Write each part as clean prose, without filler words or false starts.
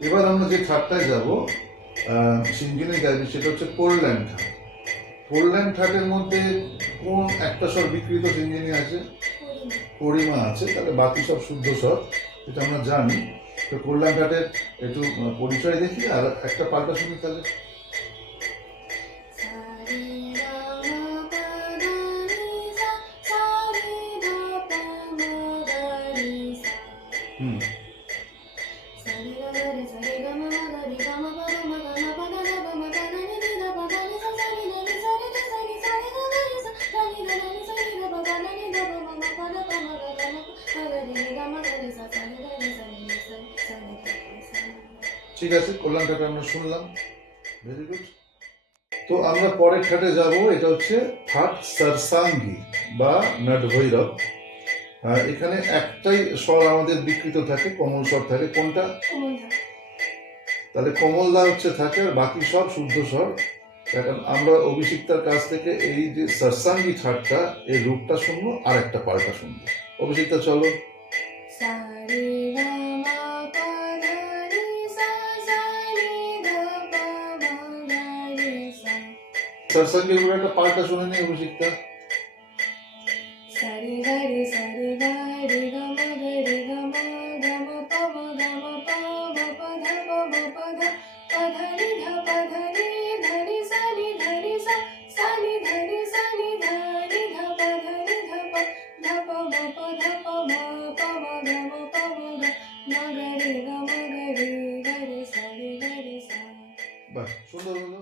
এবার আমরা যে ঠাটটায় যাব সিঞ্জিনি গাইবি, সেটা হচ্ছে পোল্যান্ড ঠাট। পোল্যান্ড ঠাটের মধ্যে কোন একটা স্বর বিকৃত সিঞ্জিনি আছে? পরিমা আছে, তাহলে বাকি সব শুদ্ধ স্বর, এটা আমরা জানি। তো পোল্যান্ড ঠাটের একটু পরিচয় দেখি আর একটা পাল্টা শুনি তাহলে। হুম, ঠিক আছে, পোল্যান্ড ঠাট আমরা শুনলাম, ভেরি গুড। তো আমরা পরের ঠাটে যাব, এটা হচ্ছে ঠাট সারসাঙ্গি বা নটভৈরব। এখানে একটাই স্বর আমাদের বিকৃত থাকে, কোমল স্বর থাকে, কোনটা? তাহলে কোমল দা হচ্ছে থাকে, আর বাকি সব শুদ্ধ স্বর। এখন আমরা অভিষিক্তার কাছ থেকে এই যে সারসাঙ্গি ঠাটটা, এই রূপটা শুনবো আর একটা পাল্টা শুনবো। অভিষিক্তা চলো। সারসাঙ্গির উপরে একটা পাল্টা শুনে নি অভিষিক্তা। বাহ, সুন্দর হলো।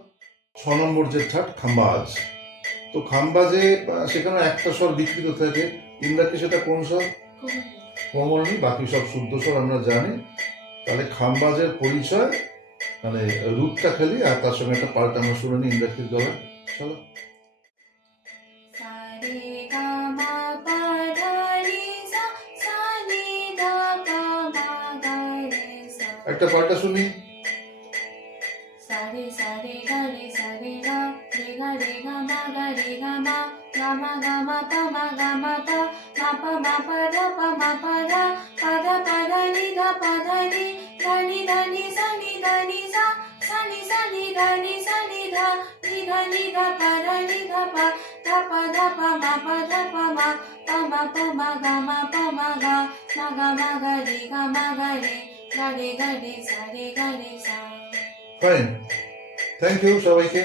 6 নম্বর যে ঠাট খাম্বাজ। তো খাম্বাজে সেখানে একটা স্বর বিকৃত থাকে, ইন্দ্রাকে সেটা কোন স্বর? কোমলনি, বাকি সব শুদ্ধ স্বর আমরা জানি। তাহলে খাম্বাজের পরিচয় মানে রূপটা খালি, আর তার সঙ্গে একটা পাল্টা আমরা শুনে নিই ইন্দ্রাক্ষীর গলায়। চলো। একটা পাল্টা শুনি। ফাইন, থ্যাংক ইউ সবাইকে।